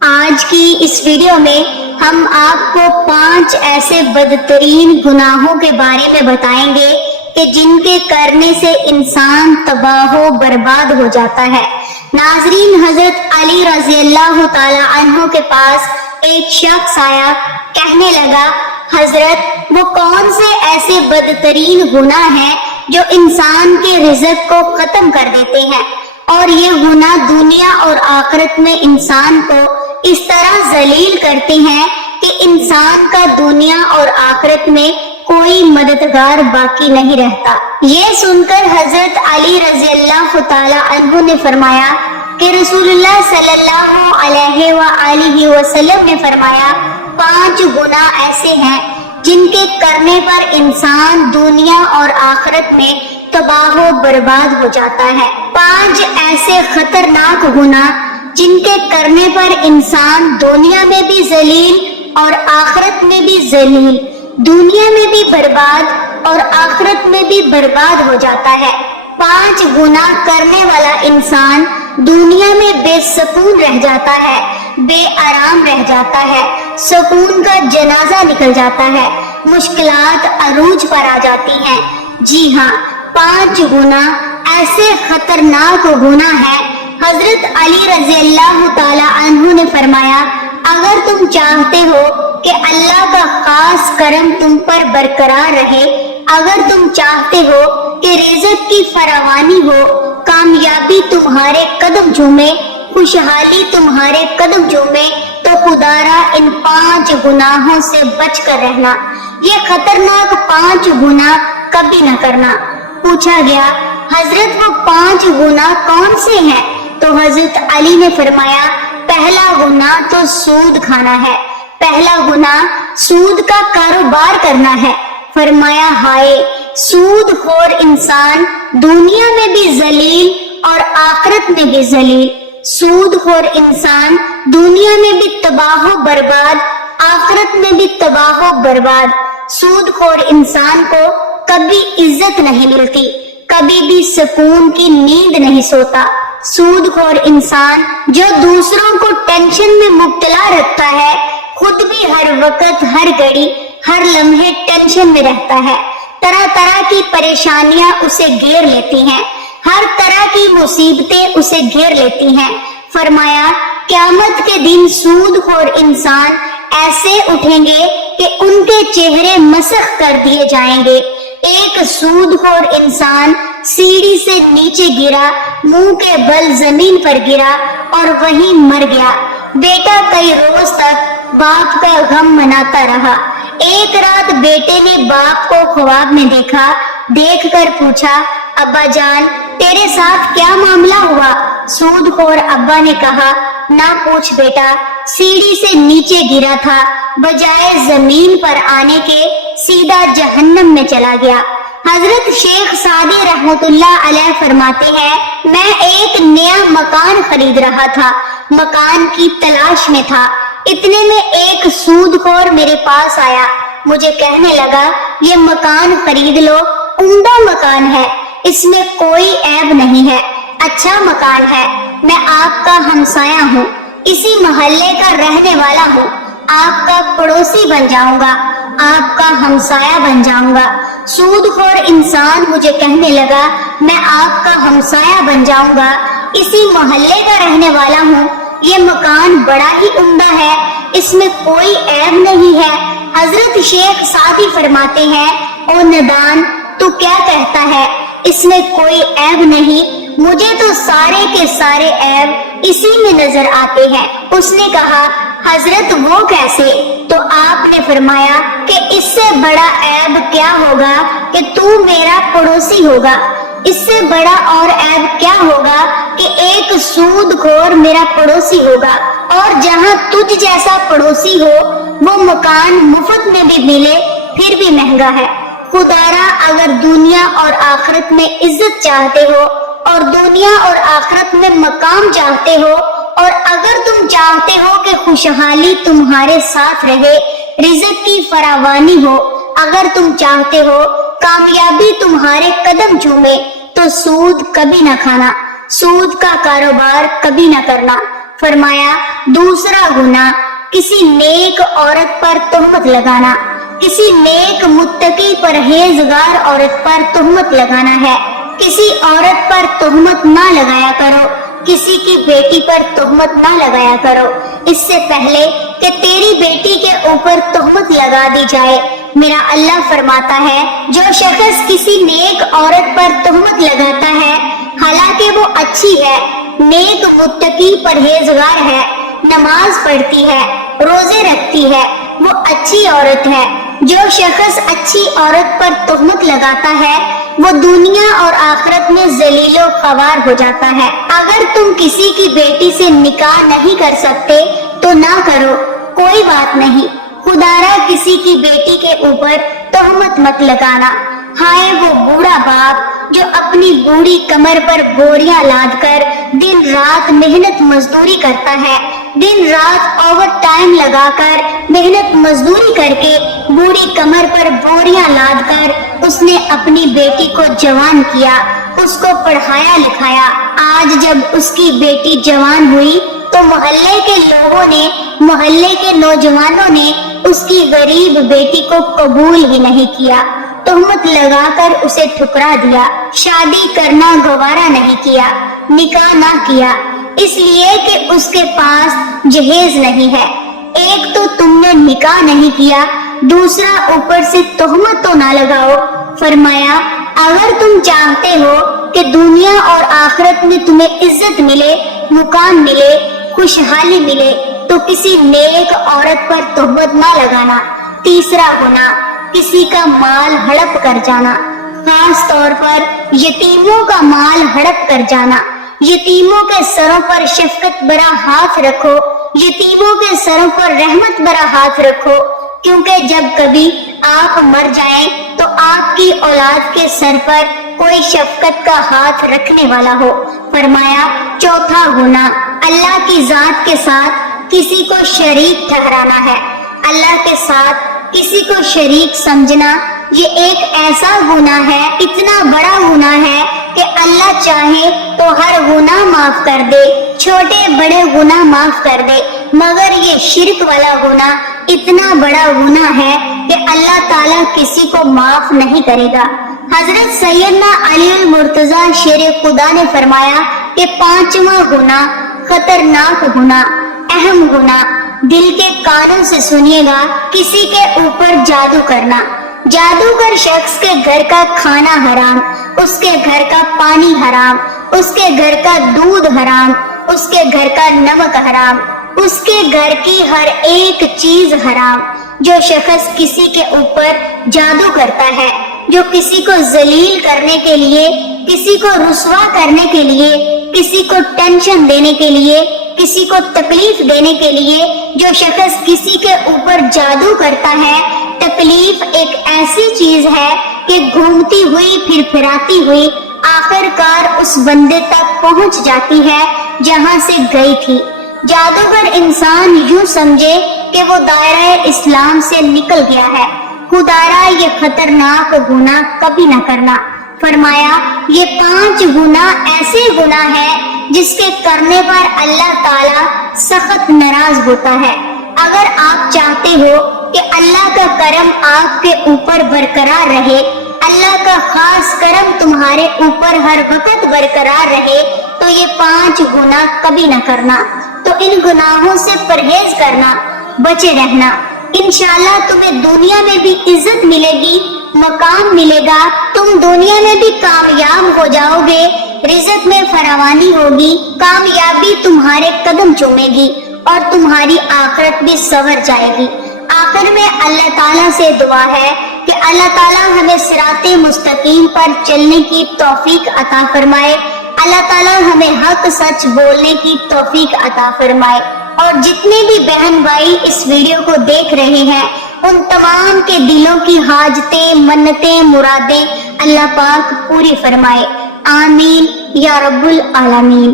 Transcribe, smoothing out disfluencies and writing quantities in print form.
آج کی اس ویڈیو میں ہم آپ کو 5 ایسے بدترین گناہوں کے بارے میں بتائیں گے کہ جن کے کرنے سے انسان تباہ و برباد ہو جاتا ہے۔ ناظرین، حضرت علی رضی اللہ تعالی عنہ کے پاس ایک شخص آیا، کہنے لگا، حضرت وہ کون سے ایسے بدترین گناہ ہیں جو انسان کے رزق کو ختم کر دیتے ہیں، اور یہ گناہ دنیا اور آخرت میں انسان کو اس طرح ذلیل کرتے ہیں کہ انسان کا دنیا اور آخرت میں کوئی مددگار باقی نہیں رہتا۔ یہ سن کر حضرت علی رضی اللہ تعالی عنہ نے فرمایا کہ رسول اللہ صلی اللہ علیہ وآلہ وسلم نے فرمایا، 5 گناہ ایسے ہیں جن کے کرنے پر انسان دنیا اور آخرت میں تباہ و برباد ہو جاتا ہے۔ 5 ایسے خطرناک گناہ جن کے کرنے پر انسان دنیا میں بھی ذلیل اور آخرت میں بھی ذلیل، دنیا میں بھی برباد اور آخرت میں بھی برباد ہو جاتا ہے۔ 5 گناہ کرنے والا انسان دنیا میں بے سکون رہ جاتا ہے، بے آرام رہ جاتا ہے، سکون کا جنازہ نکل جاتا ہے، مشکلات عروج پر آ جاتی ہیں۔ جی ہاں، 5 گناہ ایسے خطرناک گناہ ہیں۔ حضرت علی رضی اللہ تعالی عنہ نے فرمایا، اگر تم چاہتے ہو کہ اللہ کا خاص کرم تم پر برقرار رہے، اگر تم چاہتے ہو کہ رزق کی فراوانی ہو، کامیابی تمہارے قدم چومے، خوشحالی تمہارے قدم چومے، تو خدا را ان 5 گناہوں سے بچ کر رہنا۔ یہ خطرناک 5 گناہ کبھی نہ کرنا۔ پوچھا گیا، حضرت وہ 5 گناہ کون سے ہیں؟ تو حضرت علی نے فرمایا، پہلا گناہ تو سود کھانا ہے، پہلا گناہ سود کا کاروبار کرنا ہے۔ فرمایا، ہائے، سود خور انسان دنیا میں بھی ذلیل اور آخرت میں بھی ذلیل، سود خور انسان دنیا میں بھی تباہ و برباد، آخرت میں بھی تباہ و برباد۔ سود خور انسان کو کبھی عزت نہیں ملتی، کبھی بھی سکون کی نیند نہیں سوتا۔ سود خور انسان جو دوسروں کو ٹینشن میں مبتلا رکھتا ہے، خود بھی ہر وقت، ہر گھڑی، ہر لمحے ٹینشن میں رہتا ہے۔ طرح طرح کی پریشانیاں اسے گھیر لیتی ہیں، ہر طرح کی مصیبتیں اسے گھیر لیتی ہیں۔ فرمایا، قیامت کے دن سود خور انسان ایسے اٹھیں گے کہ ان کے چہرے مسخ کر دیے جائیں گے۔ ایک سود خور انسان سیڑھی سے نیچے گرا، منہ کے بل زمین پر گرا اور وہیں مر گیا۔ بیٹا کئی روز تک باپ کا غم مناتا رہا۔ ایک رات بیٹے نے باپ کو خواب میں دیکھا، دیکھ کر پوچھا، ابا جان تیرے ساتھ کیا معاملہ ہوا؟ سود خور ابا نے کہا، نہ پوچھ بیٹا، سیڑھی سے نیچے گرا تھا، بجائے زمین پر آنے کے سیدھا جہنم میں چلا گیا۔ حضرت شیخ سعدی رحمت اللہ علیہ فرماتے ہیں، میں ایک نیا مکان خرید رہا تھا، مکان کی تلاش میں تھا، اتنے میں ایک سود خور میرے پاس آیا، مجھے کہنے لگا، یہ مکان خرید لو، عمدہ مکان ہے، اس میں کوئی عیب نہیں ہے، اچھا مکان ہے، میں آپ کا ہمسایہ ہوں، اسی محلے کا رہنے والا ہوں، آپ کا پڑوسی بن جاؤں گا، آپ کا ہمسایہ بن جاؤں گا۔ سود خور انسان مجھے کہنے لگا، میں آپ کا ہمسایہ بن جاؤں گا، اسی محلے کا رہنے والا ہوں، یہ مکان بڑا ہی عمدہ ہے، اس میں کوئی عیب نہیں ہے۔ حضرت شیخ سعدی فرماتے ہیں، او ندان تو کیا کہتا ہے، اس میں کوئی عیب نہیں، مجھے تو سارے کے سارے عیب اسی میں نظر آتے ہیں۔ اس نے کہا، حضرت وہ کیسے؟ تو آپ نے فرمایا کہ اس سے بڑا عیب کیا ہوگا کہ تو میرا پڑوسی ہوگا، اس سے بڑا اور عیب کیا ہوگا کہ ایک سود خور میرا پڑوسی ہوگا، اور جہاں تجھ جیسا پڑوسی ہو وہ مکان مفت میں بھی ملے پھر بھی مہنگا ہے۔ خدارا، اگر دنیا اور آخرت میں عزت چاہتے ہو اور دنیا اور آخرت میں مقام چاہتے ہو، اور اگر تم چاہتے ہو کہ خوشحالی تمہارے ساتھ رہے، رزق کی فراوانی ہو، اگر تم چاہتے ہو کامیابی تمہارے قدم چومے، تو سود کبھی نہ کھانا، سود کا کاروبار کبھی نہ کرنا۔ فرمایا دوسرا گناہ کسی نیک عورت پر تہمت لگانا، کسی نیک متقی پرہیزگار عورت پر تہمت لگانا ہے۔ کسی عورت پر تہمت نہ لگایا کرو، کسی کی بیٹی پر تہمت نہ لگایا کرو اس سے پہلے کہ تیری بیٹی کے اوپر تہمت لگا دی جائے۔ میرا اللہ فرماتا ہے جو شخص کسی نیک عورت پر تہمت لگاتا ہے حالانکہ وہ اچھی ہے، نیک متقی پرہیزگار ہے، نماز پڑھتی ہے، روزے رکھتی ہے، وہ اچھی عورت ہے۔ جو شخص اچھی عورت پر تہمت لگاتا ہے وہ دنیا اور آخرت میں ذلیل و خوار ہو جاتا ہے۔ اگر تم کسی کی بیٹی سے نکاح نہیں کر سکتے تو نہ کرو، کوئی بات نہیں، خدارا کسی کی بیٹی کے اوپر تہمت مت لگانا۔ ہائے وہ بوڑھا باپ جو اپنی بوڑھی کمر پر بوریاں لاد کر دن رات محنت مزدوری کرتا ہے، دن رات اوور ٹائم لگا کر محنت مزدوری کر کے بوڑھی کمر پر بوریاں لاد کر اس نے اپنی بیٹی کو جوان کیا، اس کو پڑھایا لکھایا۔ آج جب اس کی بیٹی جوان ہوئی تو محلے کے لوگوں نے، محلے کے نوجوانوں نے اس کی غریب بیٹی کو قبول ہی نہیں کیا، تہمت لگا کر اسے ٹھکرا دیا، شادی کرنا گوارا نہیں کیا، نکاح نہ کیا، اس لیے کہ اس کے پاس جہیز نہیں ہے۔ ایک تو تم نے نکاح نہیں کیا، دوسرا اوپر سے تہمت تو نہ لگاؤ۔ فرمایا اگر تم چاہتے ہو کہ دنیا اور آخرت میں تمہیں عزت ملے، مقام ملے، خوشحالی ملے تو کسی نیک عورت پر تہمت نہ لگانا۔ تیسرا گناہ کسی کا مال ہڑپ کر جانا، خاص طور پر یتیموں کا مال ہڑپ کر جانا۔ یتیموں کے سروں پر شفقت برا ہاتھ رکھو، یتیموں کے سروں پر رحمت برا ہاتھ رکھو، کیونکہ جب کبھی آپ مر جائیں تو آپ کی اولاد کے سر پر کوئی شفقت کا ہاتھ رکھنے والا ہو۔ فرمایا چوتھا گناہ اللہ کی ذات کے ساتھ کسی کو شریک ٹھہرانا ہے۔ اللہ کے ساتھ کسی کو شریک سمجھنا یہ ایک ایسا گناہ ہے، اتنا بڑا گناہ ہے کہ اللہ چاہے تو ہر گناہ معاف کر دے، چھوٹے بڑے گناہ معاف کر دے، مگر یہ شرک والا گناہ اتنا بڑا گناہ ہے کہ اللہ تعالیٰ کسی کو معاف نہیں کرے گا۔ حضرت سیدنا علی المرتضیٰ شیر خدا نے فرمایا کہ پانچواں گناہ خطرناک گناہ، اہم گناہ، دل کے کانوں سے سنیے گا، کسی کے اوپر جادو کرنا۔ جادوگر شخص کے گھر کا کھانا حرام، اس کے گھر کا پانی حرام، اس کے گھر کا دودھ حرام، اس کے گھر کا نمک حرام، اس کے گھر کی ہر ایک چیز حرام۔ جو شخص کسی کے اوپر جادو کرتا ہے، جو کسی کو ذلیل کرنے کے لیے، کسی کو رسوا کرنے کے لیے، کسی کو ٹینشن دینے کے لیے، کسی کو تکلیف دینے کے لیے جو شخص کسی کے اوپر جادو کرتا ہے، تکلیف ایک ایسی چیز ہے کہ گھومتی ہوئی پھر پھراتی ہوئی آخر کار اس بندے تک پہنچ جاتی ہے جہاں سے گئی تھی۔ جادوگر انسان یوں سمجھے کہ وہ دائرہ اسلام سے نکل گیا ہے۔ خدارا یہ خطرناک گناہ کبھی نہ کرنا۔ فرمایا یہ 5 گناہ ایسے گناہ ہیں جس کے کرنے پر اللہ تعالیٰ سخت ناراض ہوتا ہے۔ اگر آپ چاہتے ہو کہ اللہ کا کرم آپ کے اوپر برقرار رہے، اللہ کا خاص کرم تمہارے اوپر ہر وقت برقرار رہے، تو یہ 5 گناہ کبھی نہ کرنا۔ تو ان گناہوں سے پرہیز کرنا، بچے رہنا۔ انشاءاللہ تمہیں دنیا میں بھی عزت ملے گی، مقام ملے گا، تم دنیا میں بھی کامیاب ہو جاؤ گے، رزق میں فراوانی ہوگی، کامیابی تمہارے قدم چومے گی اور تمہاری آخرت بھی سنور جائے گی۔ آخر میں اللہ تعالیٰ سے دعا ہے کہ اللہ تعالیٰ ہمیں صراط مستقیم پر چلنے کی توفیق عطا فرمائے، اللہ تعالیٰ ہمیں حق سچ بولنے کی توفیق عطا فرمائے، اور جتنے بھی بہن بھائی اس ویڈیو کو دیکھ رہے ہیں ان تمام کے دلوں کی حاجتیں، منتیں، مرادیں اللہ پاک پوری فرمائے۔ آمین یا رب العالمین۔